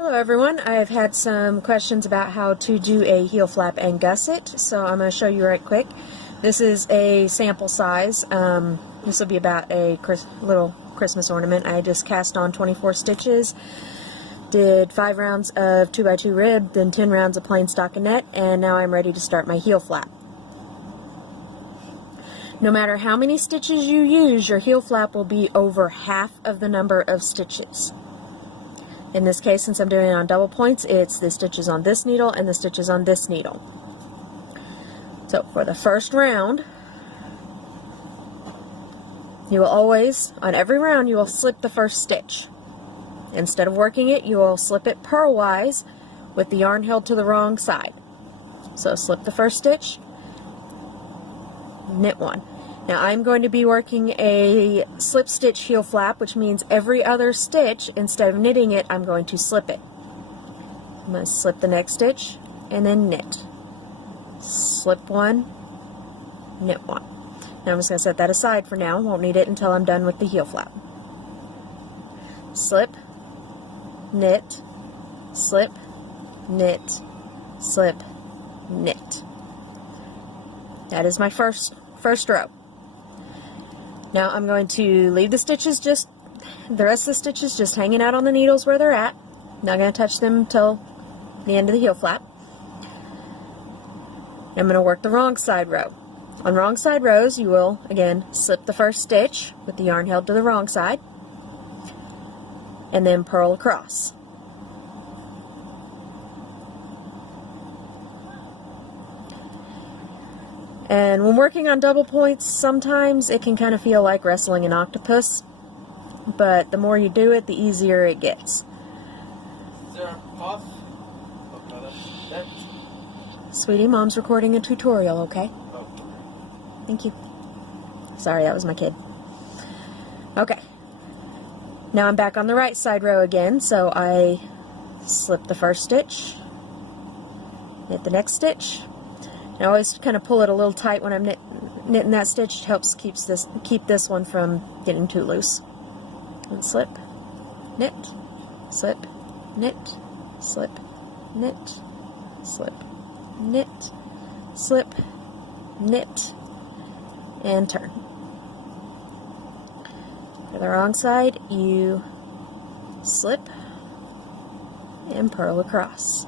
Hello everyone, I've had some questions about how to do a heel flap and gusset, so I'm going to show you right quick. This is a sample size. This will be about a little Christmas ornament. I just cast on 24 stitches, did 5 rounds of 2x2 rib, then 10 rounds of plain stockinette, and now I'm ready to start my heel flap. No matter how many stitches you use, your heel flap will be over half of the number of stitches. In this case, since I'm doing it on double points, it's the stitches on this needle and the stitches on this needle. So for the first round, you will always, on every round, you will slip the first stitch. Instead of working it, you will slip it purlwise with the yarn held to the wrong side. So slip the first stitch, knit one. Now I'm going to be working a slip stitch heel flap, which means every other stitch, instead of knitting it, I'm going to slip it. I'm going to slip the next stitch and then knit. Slip one, knit one. Now I'm just going to set that aside for now. Won't need it until I'm done with the heel flap. Slip, knit, slip, knit, slip, knit. That is my first row. Now I'm going to leave the stitches the rest of the stitches just hanging out on the needles where they're at. Not going to touch them until the end of the heel flap. I'm going to work the wrong side row. On wrong side rows, you will, again, slip the first stitch with the yarn held to the wrong side, and then purl across. And when working on double points, sometimes it can kind of feel like wrestling an octopus, but the more you do it, the easier it gets. Is there a pause? Sweetie, Mom's recording a tutorial, okay? Oh. Thank you. Sorry, that was my kid. Okay. Now I'm back on the right side row again, so I slip the first stitch, knit the next stitch. I always kind of pull it a little tight when I'm knitting that stitch. It helps keep this one from getting too loose. And slip, knit, slip, knit, slip, knit, slip, knit, slip, knit, and turn. For the wrong side, you slip and purl across.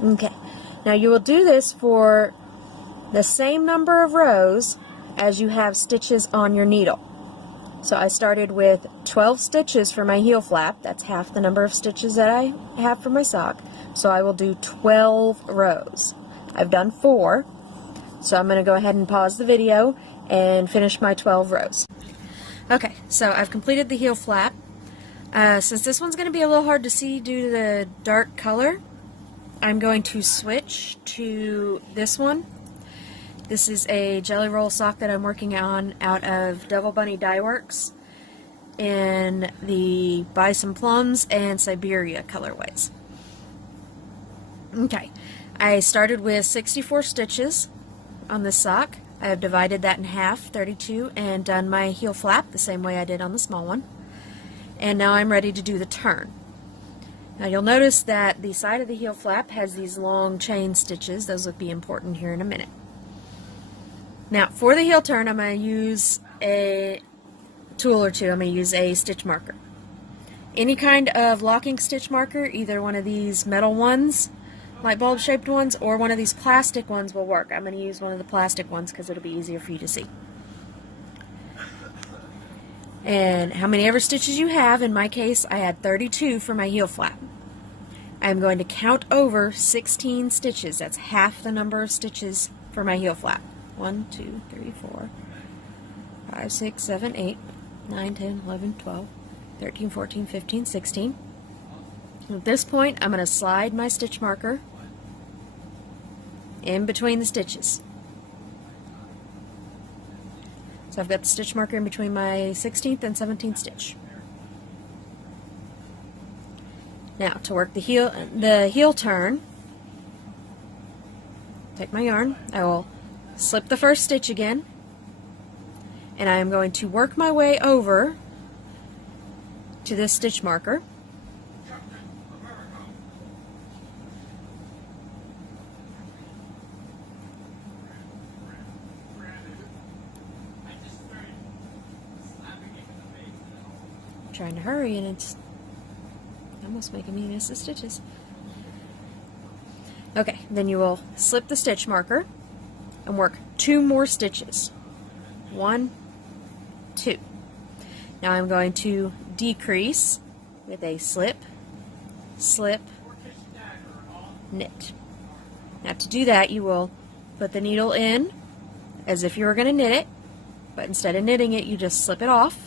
Okay, now you will do this for the same number of rows as you have stitches on your needle. So I started with 12 stitches for my heel flap. That's half the number of stitches that I have for my sock. So I will do 12 rows. I've done 4, so I'm going to go ahead and pause the video and finish my 12 rows. Okay, so I've completed the heel flap. Since this one's going to be a little hard to see due to the dark color, I'm going to switch to this one. This is a jelly roll sock that I'm working on out of Devil Bunny Dye Works in the Bison Plums and Siberia colorways. Okay, I started with 64 stitches on this sock. I have divided that in half, 32, and done my heel flap the same way I did on the small one. And now I'm ready to do the turn. Now you'll notice that the side of the heel flap has these long chain stitches. Those will be important here in a minute. Now for the heel turn, I'm going to use a tool or two. I'm going to use a stitch marker. Any kind of locking stitch marker, either one of these metal ones, light bulb shaped ones, or one of these plastic ones will work. I'm going to use one of the plastic ones because it'll be easier for you to see. And how many ever stitches you have, in my case I had 32 for my heel flap. I'm going to count over 16 stitches. That's half the number of stitches for my heel flap. 1, 2, 3, 4, 5, 6, 7, 8, 9, 10, 11, 12, 13, 14, 15, 16. At this point, I'm going to slide my stitch marker in between the stitches. So I've got the stitch marker in between my 16th and 17th stitch. Now to work the heel turn, take my yarn, I will slip the first stitch again, and I am going to work my way over to this stitch marker. I'm trying to hurry and it's almost making me miss the stitches. Okay, then you will slip the stitch marker and work 2 more stitches. 1, 2. Now I'm going to decrease with a slip, slip, knit. Now to do that, you will put the needle in as if you were going to knit it, but instead of knitting it, you just slip it off,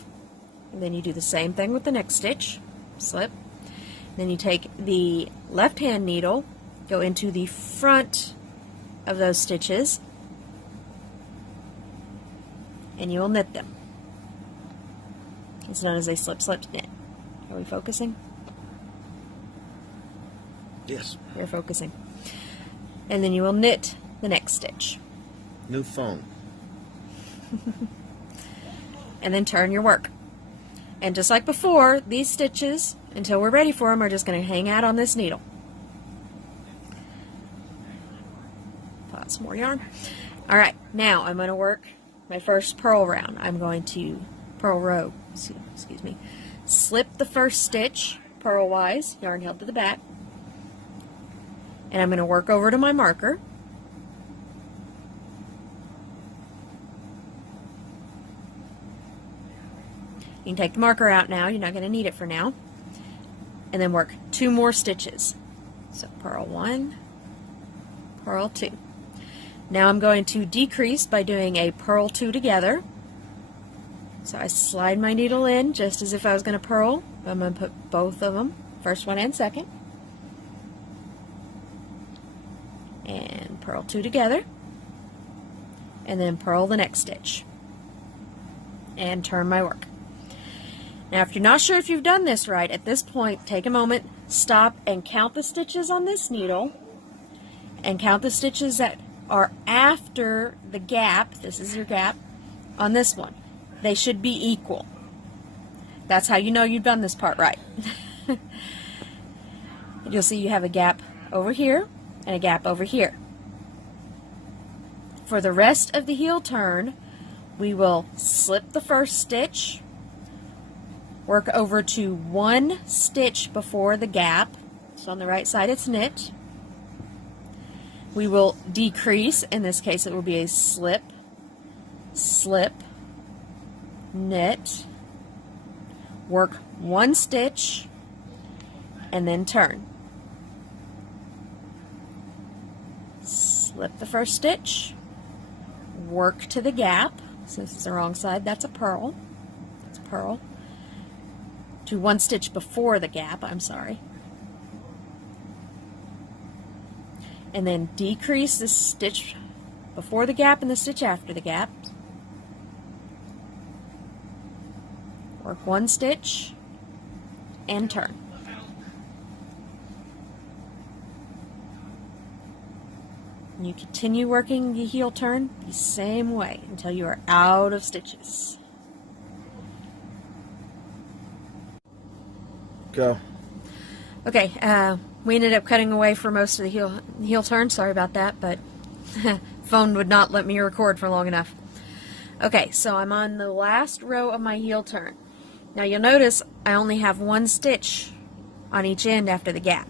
and then you do the same thing with the next stitch, slip. Then you take the left hand needle, go into the front of those stitches, and you will knit them. It's known as a slip, slip, knit. Are we focusing? Yes. You're focusing. And then you will knit the next stitch. New phone. And then turn your work. And just like before, these stitches, until we're ready for them, are just going to hang out on this needle. Pull out some more yarn. Alright, now I'm going to work my first purl round. I'm going to purl row, excuse me, slip the first stitch purlwise, yarn held to the back, and I'm going to work over to my marker. You can take the marker out now, you're not going to need it for now, and then work 2 more stitches. So purl 1, purl 2. Now I'm going to decrease by doing a purl 2 together. So I slide my needle in just as if I was going to purl. I'm going to put both of them, first one and second, and purl 2 together, and then purl the next stitch and turn my work. Now if you're not sure if you've done this right, at this point take a moment, stop and count the stitches on this needle and count the stitches that are after the gap. This is your gap on this one. They should be equal. That's how you know you've done this part right. You'll see you have a gap over here and a gap over here. For the rest of the heel turn, we will slip the first stitch, work over to 1 stitch before the gap. So on the right side it's knit. We will decrease. In this case it will be a slip, slip, knit, work 1 stitch, and then turn. Slip the first stitch, work to the gap. So this is the wrong side, that's a purl. That's a purl. To 1 stitch before the gap, I'm sorry. And then decrease the stitch before the gap and the stitch after the gap. Work 1 stitch and turn. And you continue working the heel turn the same way until you are out of stitches. Go. Okay, we ended up cutting away for most of the heel turn. Sorry about that, but phone would not let me record for long enough. Okay, so I'm on the last row of my heel turn. Now you'll notice I only have 1 stitch on each end after the gap.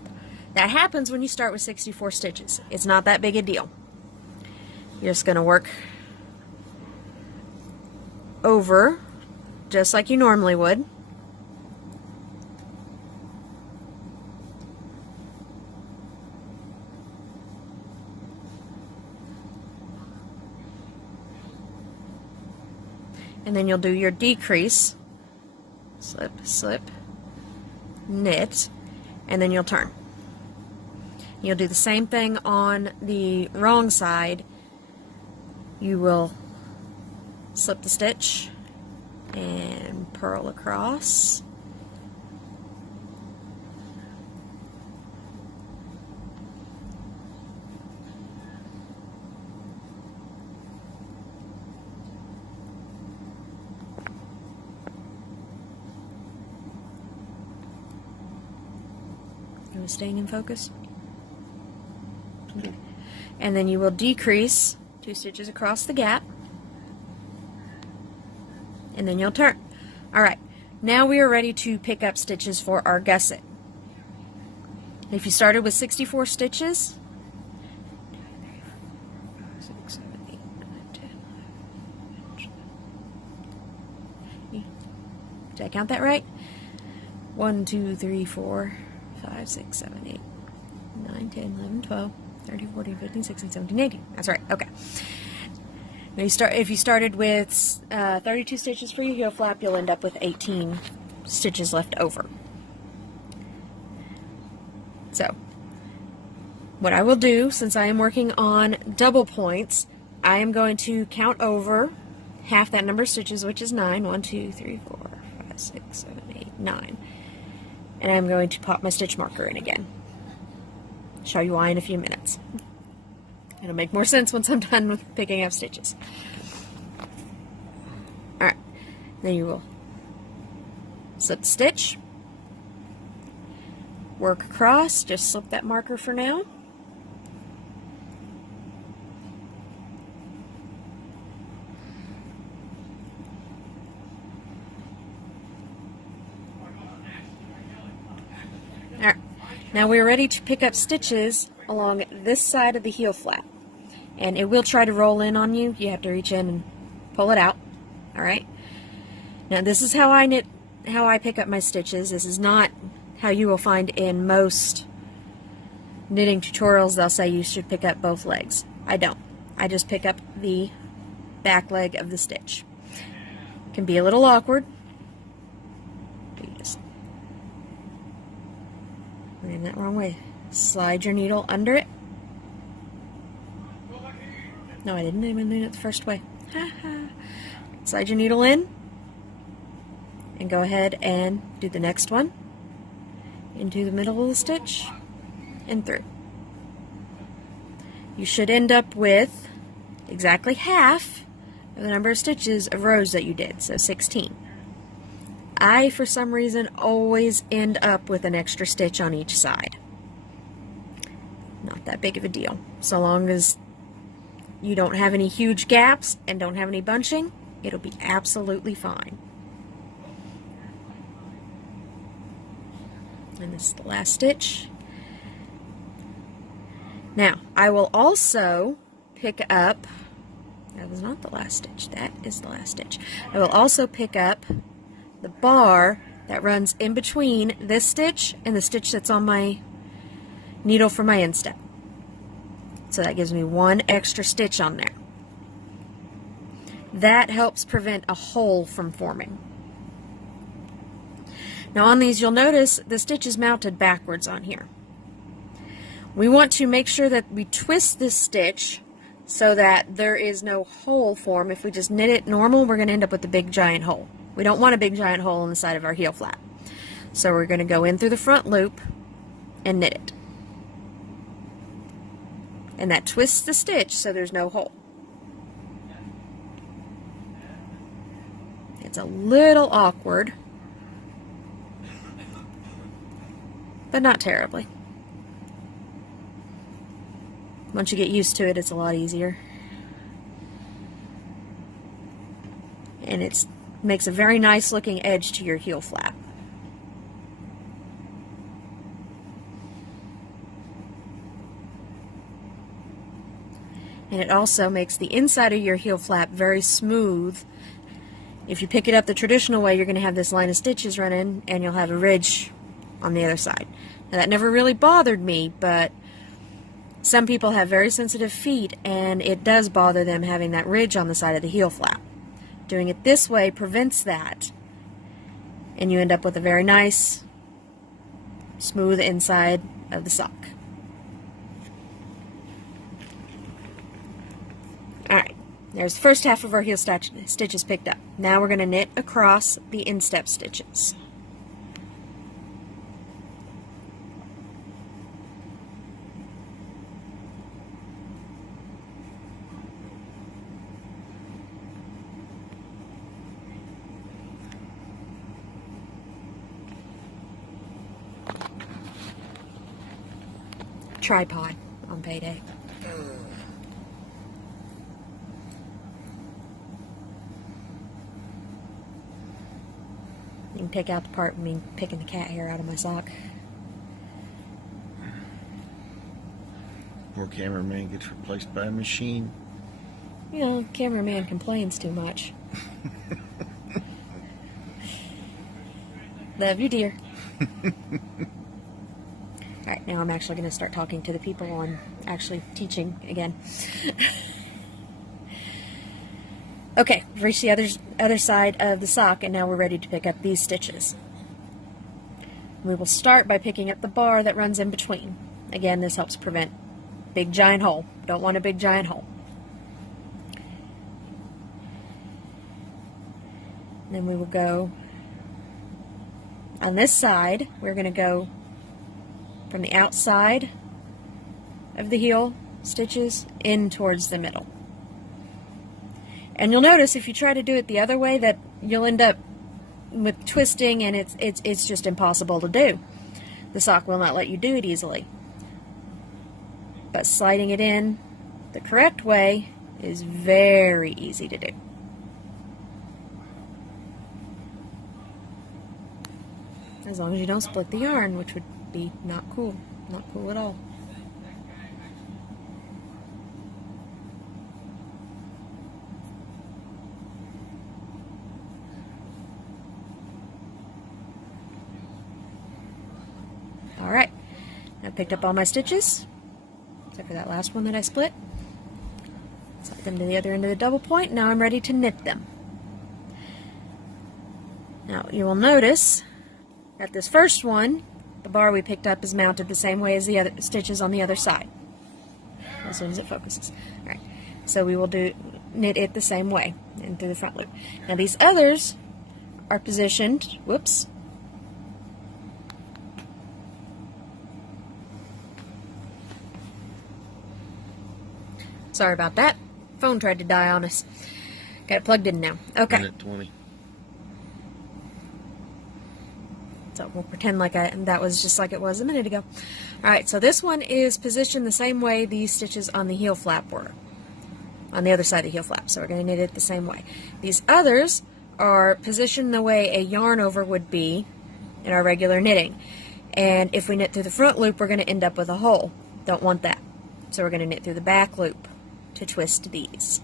That happens when you start with 64 stitches. It's not that big a deal. You're just going to work over just like you normally would. And then you'll do your decrease, slip, slip, knit, and then you'll turn. You'll do the same thing on the wrong side. You will slip the stitch and purl across. Am I staying in focus? Okay. And then you will decrease 2 stitches across the gap, and then you'll turn. Alright, now we are ready to pick up stitches for our gusset. If you started with 64 stitches, 6, 7, 8, 9, 10, 11, 12. Did I count that right? 1, 2, 3, 4, 5, 6, 7, 8, 9, 10, 11, 12, 13, 14, 15, 16, 17, 18. That's right. Okay. Now if you started with 32 stitches for your heel flap, you'll end up with 18 stitches left over. So, what I will do, since I am working on double points, I am going to count over half that number of stitches, which is 9. 1, 2, 3, 4, 5, 6, 7, 8, 9. And I'm going to pop my stitch marker in again. Show you why in a few minutes. It'll make more sense once I'm done with picking up stitches. Alright, then you will slip the stitch, work across, just slip that marker for now. Alright, now we're ready to pick up stitches along this side of the heel flap. And it will try to roll in on you. You have to reach in and pull it out. Alright? Now this is how I pick up my stitches. This is not how you will find in most knitting tutorials. They'll say you should pick up both legs. I don't. I just pick up the back leg of the stitch. It can be a little awkward. You just went in that wrong way. Slide your needle under it. No, I didn't even do it the first way. Slide your needle in and go ahead and do the next one into the middle of the stitch and through. You should end up with exactly half of the number of stitches of rows that you did, so 16. I, for some reason, always end up with an extra stitch on each side. Not that big of a deal, so long as you don't have any huge gaps and don't have any bunching, it'll be absolutely fine. And this is the last stitch. Now, I will also pick up, that was not the last stitch, that is the last stitch. I will also pick up the bar that runs in between this stitch and the stitch that's on my needle for my instep. So that gives me one extra stitch on there. That helps prevent a hole from forming. Now on these you'll notice the stitch is mounted backwards on here. We want to make sure that we twist this stitch so that there is no hole form. If we just knit it normal, we're going to end up with a big giant hole. We don't want a big giant hole in the side of our heel flap. So we're going to go in through the front loop and knit it. And that twists the stitch so there's no hole. It's a little awkward, but not terribly. Once you get used to it, it's a lot easier. And it makes a very nice looking edge to your heel flap. And it also makes the inside of your heel flap very smooth. If you pick it up the traditional way, you're going to have this line of stitches running and you'll have a ridge on the other side. Now that never really bothered me, but some people have very sensitive feet and it does bother them having that ridge on the side of the heel flap. Doing it this way prevents that, and you end up with a very nice smooth inside of the sock. Alright, There's the first half of our heel stitches picked up. Now we're going to knit across the instep stitches. Tripod on payday. You can pick out the part of me picking the cat hair out of my sock. Poor cameraman gets replaced by a machine. You know, cameraman complains too much. Love you, dear. Alright, now I'm actually going to start talking to the people on actually teaching again. Okay, we've reached the other side of the sock, and now we're ready to pick up these stitches. We will start by picking up the bar that runs in between. Again, this helps prevent big giant hole. Don't want a big giant hole. Then we will go on this side. We're going to go from the outside of the heel stitches in towards the middle. And you'll notice if you try to do it the other way that you'll end up with twisting, and it's just impossible to do. The sock will not let you do it easily. But sliding it in the correct way is very easy to do. As long as you don't split the yarn, which would be not cool. Not cool at all. Alright, I picked up all my stitches, except for that last one that I split. Slide them to the other end of the double point. Now I'm ready to knit them. Now you will notice that this first one, the bar we picked up is mounted the same way as the other stitches on the other side. As soon as it focuses. Alright, so we will knit it the same way, and through the front loop. Now these others are positioned, whoops, sorry about that. Phone tried to die on us. Got it plugged in now. Okay. Minute 20. So we'll pretend like that was just like it was a minute ago. Alright, so this one is positioned the same way these stitches on the heel flap were. On the other side of the heel flap. So we're going to knit it the same way. These others are positioned the way a yarn over would be in our regular knitting. And if we knit through the front loop, we're going to end up with a hole. Don't want that. So we're going to knit through the back loop to twist these.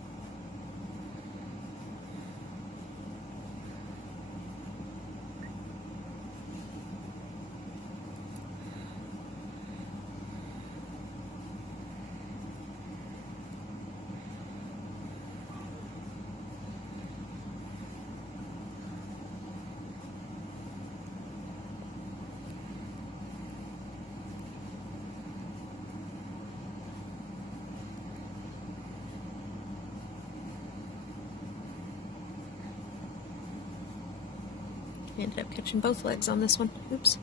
I ended up catching both legs on this one. Oops.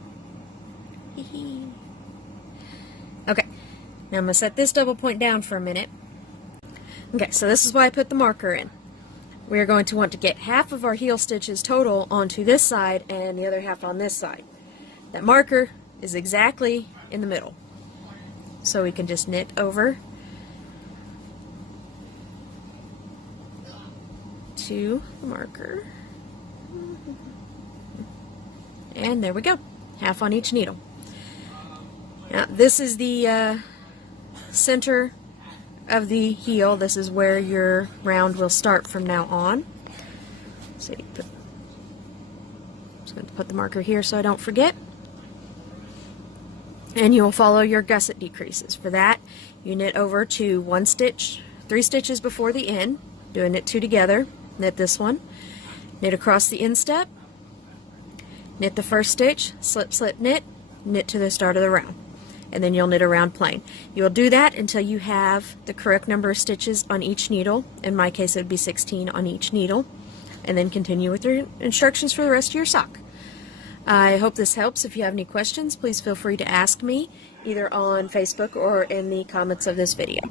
Hee-hee. Okay, now I'm going to set this double point down for a minute. Okay, so this is why I put the marker in. We are going to want to get half of our heel stitches total onto this side and the other half on this side. That marker is exactly in the middle. So we can just knit over to the marker. And there we go, half on each needle. Now this is the center of the heel. This is where your round will start from now on. So you just going to put the marker here so I don't forget. And you'll follow your gusset decreases. For that, you knit over to one stitch, 3 stitches before the end, doing it 2 together. Knit this one, knit across the instep, knit the first stitch, slip, slip, knit, knit to the start of the round. and then you'll knit around plain. You'll do that until you have the correct number of stitches on each needle. In my case, it would be 16 on each needle, and then continue with your instructions for the rest of your sock. I hope this helps. If you have any questions, please feel free to ask me either on Facebook or in the comments of this video.